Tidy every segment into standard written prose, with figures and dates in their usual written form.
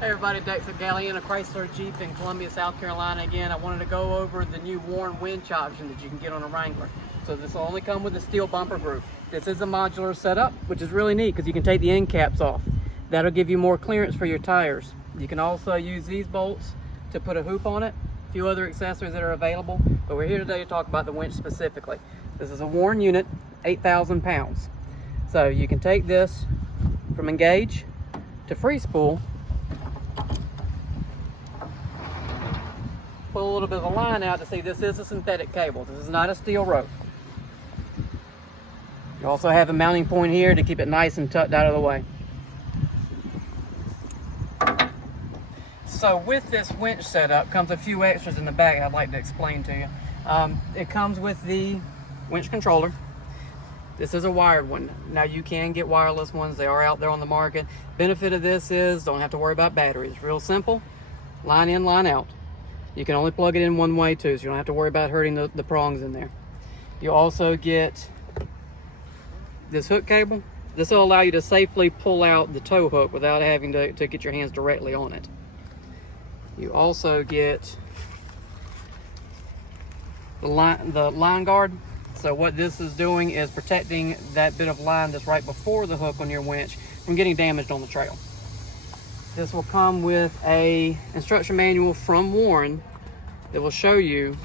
Hey everybody, Dex at Galeana, Chrysler Jeep in Columbia, South Carolina again. I wanted to go over the new worn winch option that you can get on a Wrangler. So this will only come with a steel bumper group. This is a modular setup, which is really neat because you can take the end caps off. That'll give you more clearance for your tires. You can also use these bolts to put a hoop on it, a few other accessories that are available, but we're here today to talk about the winch specifically. This is a worn unit, 8,000 pounds. So you can take this from engage to free spool, pull a little bit of a line out to see this is a synthetic cable. This is not a steel rope. You also have a mounting point here to keep it nice and tucked out of the way. So with this winch setup comes a few extras in the back I'd like to explain to you. It comes with the winch controller. This is a wired one. Now you can get wireless ones. They are out there on the market. Benefit of this is don't have to worry about batteries. Real simple, line in, line out. You can only plug it in one way too, so you don't have to worry about hurting the prongs in there. You also get this hook cable. This will allow you to safely pull out the tow hook without having to get your hands directly on it. You also get the line guard. So what this is doing is protecting that bit of line that's right before the hook on your winch from getting damaged on the trail. This will come with a instruction manual from Warren that will show you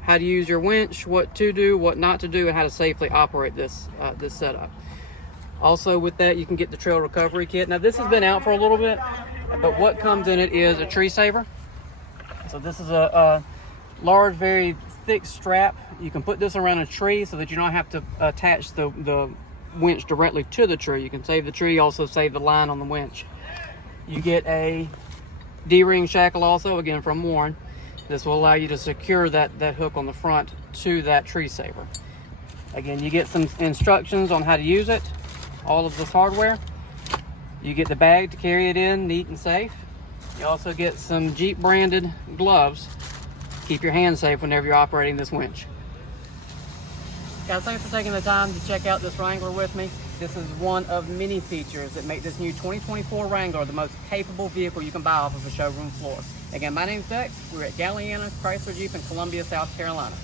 how to use your winch, what to do, what not to do, and how to safely operate this this setup. Also with that, you can get the trail recovery kit. Now this has been out for a little bit, but what comes in it is a tree saver. So this is a large, very thick strap. You can put this around a tree so that you don't have to attach the winch directly to the tree. You can save the tree, also save the line on the winch. You get a D-ring shackle also, again from Warren. This will allow you to secure that hook on the front to that tree saver. Again, you get some instructions on how to use it, all of this hardware. You get the bag to carry it in neat and safe. You also get some Jeep branded gloves to keep your hands safe whenever you're operating this winch. Guys, thanks for taking the time to check out this Wrangler with me. This is one of many features that make this new 2024 Wrangler the most capable vehicle you can buy off of a showroom floor. Again, my name's Dex. We're at Galeana, Chrysler Jeep in Columbia, South Carolina.